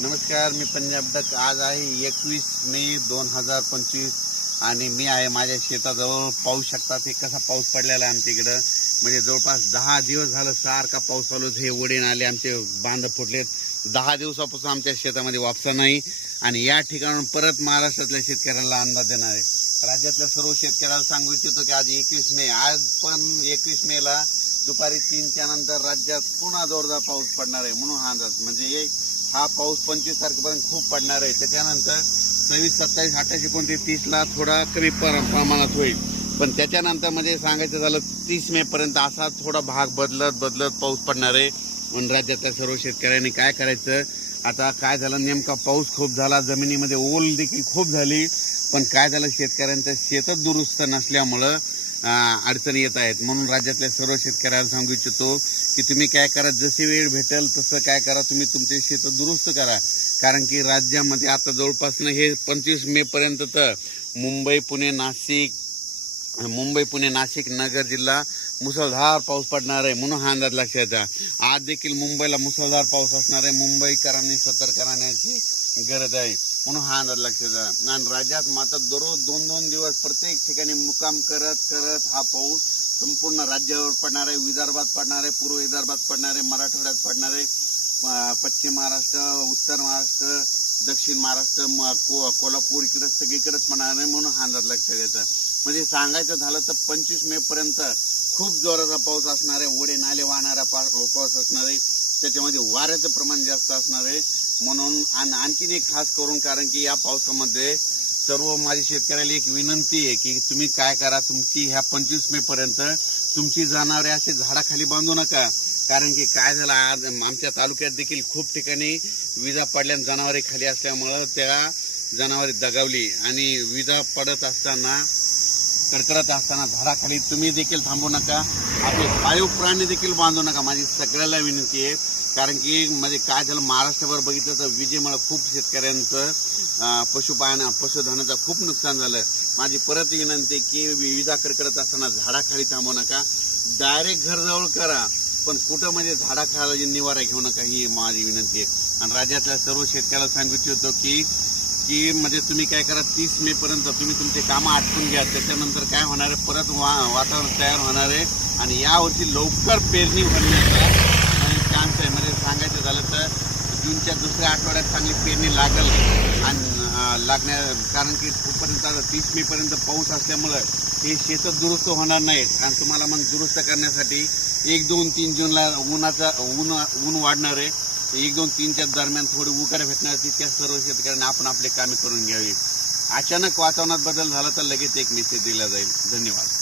नमस्कार मी पंजाब डक आज आहे एकवीस मे दोन हजार पंचवीस आणि मी आहे माझ्या शेताजवळ पाहू शकता ते कसा पाऊस पडलेला आहे आमच्या इकडं म्हणजे जवळपास दहा दिवस झालं सारखा पाऊस आलोच हे वडीन आले आमचे बांध फुटलेत दहा दिवसापासून आमच्या शेतामध्ये वापसा नाही आणि या ठिकाणून परत महाराष्ट्रातल्या शेतकऱ्यांना अंदाज देणार आहे राज्यातल्या सर्व शेतकऱ्याला सांगू इच्छितो की आज एकवीस मे आज पण एकवीस मेला दुपारी तीनच्या नंतर राज्यात पुन्हा जोरदार पाऊस पडणार आहे म्हणून हा अंदाज म्हणजे एक हा पाऊस पंचवीस तारखेपर्यंत खूप पडणार आहे त्याच्यानंतर सव्वीस सत्तावीस अठ्ठावीस एकोणतीस तीसला थोडा कमी प्रमाणात होईल पण त्याच्यानंतर म्हणजे सांगायचं झालं तीस मे पर्यंत असा थोडा भाग बदलत बदलत पाऊस पडणार आहे म्हणून राज्यातल्या सर्व शेतकऱ्यांनी काय करायचं आता काय झालं नेमका पाऊस खूप झाला जमिनीमध्ये ओल देखील खूप झाली पण काय झालं शेतकऱ्यांचं शेतच दुरुस्त नसल्यामुळं अडचणी येत आहेत म्हणून राज्यातल्या सर्व शेतकऱ्याला सांगू इच्छितो की तुम्ही काय करा जशी वेळ भेटेल तसं काय करा तुम्ही तुमचे शेतं दुरुस्त करा कारण की राज्यामध्ये आता जवळपासनं हे पंचवीस मेपर्यंत तर मुंबई पुणे नाशिक मुंबई पुणे नाशिक नगर जिल्हा मुसळधार पाऊस पडणार आहे म्हणून हा अंदाज लक्षात आज देखील मुंबईला मुसळधार पाऊस असणार आहे मुंबईकरांनी सतर्क राहण्याची गरज आहे म्हणून हा अंदाज लक्षात आणि राज्यात मात्र दररोज दोन दोन दिवस प्रत्येक ठिकाणी मुक्काम करत करत हा पाऊस संपूर्ण राज्यावर पडणार आहे विदर्भात पडणार आहे पूर्व विदर्भात पडणार आहे मराठवाड्यात पडणार आहे पश्चिम महाराष्ट्र उत्तर महाराष्ट्र दक्षिण महाराष्ट्र को कोल्हापूर इकडं सगळीकडेच पडणार आहे म्हणून हा अंदाज लक्षात येतं म्हणजे सांगायचं झालं तर पंचवीस मे पर्यंत खूप जोराचा पाऊस असणार आहे ओढे नाले वाहणारा पाऊस असणार आहे त्याच्यामध्ये वाऱ्याचं प्रमाण जास्त असणार आहे म्हणून आणि आणखीन एक खास करून कारण की या पावसामध्ये सर्व माझी शेतकऱ्याला एक विनंती आहे की तुम्ही काय करा तुमची ह्या पंचवीस मे पर्यंत तुमची जनावरे असे झाडाखाली बांधू नका कारण की काय झालं आज आमच्या तालुक्यात देखील खूप ठिकाणी विजा पडल्यानं जनावरे खाली असल्यामुळं त्या जनावरे दगावली आणि विजा पडत असताना कडकडत असताना झाडाखाली तुम्ही देखील थांबू नका आपले पाळीव प्राणी देखील बांधू नका माझी सगळ्याला विनंती आहे कारण की म्हणजे काय झालं महाराष्ट्रभर बघितलं तर विजेमुळे खूप शेतकऱ्यांचं पशुपालन पशुधनाचं खूप नुकसान झालं माझी परत विनंती की विजा कडकडत असताना झाडाखाली थांबू नका डायरेक्ट घरजवळ करा पण कुठं म्हणजे झाडाखाली निवारा घेऊ नका ही माझी विनंती आहे आणि राज्यातल्या सर्व शेतकऱ्याला सांगू इच्छितो की की म्हणजे तुम्ही काय करा तीस मे पर्यंत तुम्ही तुमचे कामं आटपून घ्या त्याच्यानंतर काय होणार आहे परत वा वातावरण तयार होणार आहे आणि यावर्षी लवकर पेरणी होण्याचा चान्स आहे म्हणजे सांगायचं झालं तर जूनच्या दुसऱ्या आठवड्यात चांगली पेरणी लागल आणि लागण्या कारण की तोपर्यंत तीस मेपर्यंत पाऊस असल्यामुळं हे शेतं दुरुस्त होणार नाहीत आणि तुम्हाला मग दुरुस्त करण्यासाठी एक दोन तीन जूनला उन्हाचा ऊन ऊन वाढणार आहे एक दोन तीनच्या दरम्यान थोडी उकार भेटणार तितक्या सर्व शेतकऱ्यांना आपण आपले कामे करून घ्यावी अचानक वातावरणात बदल झाला तर लगेच एक मेसेज दिला जाईल धन्यवाद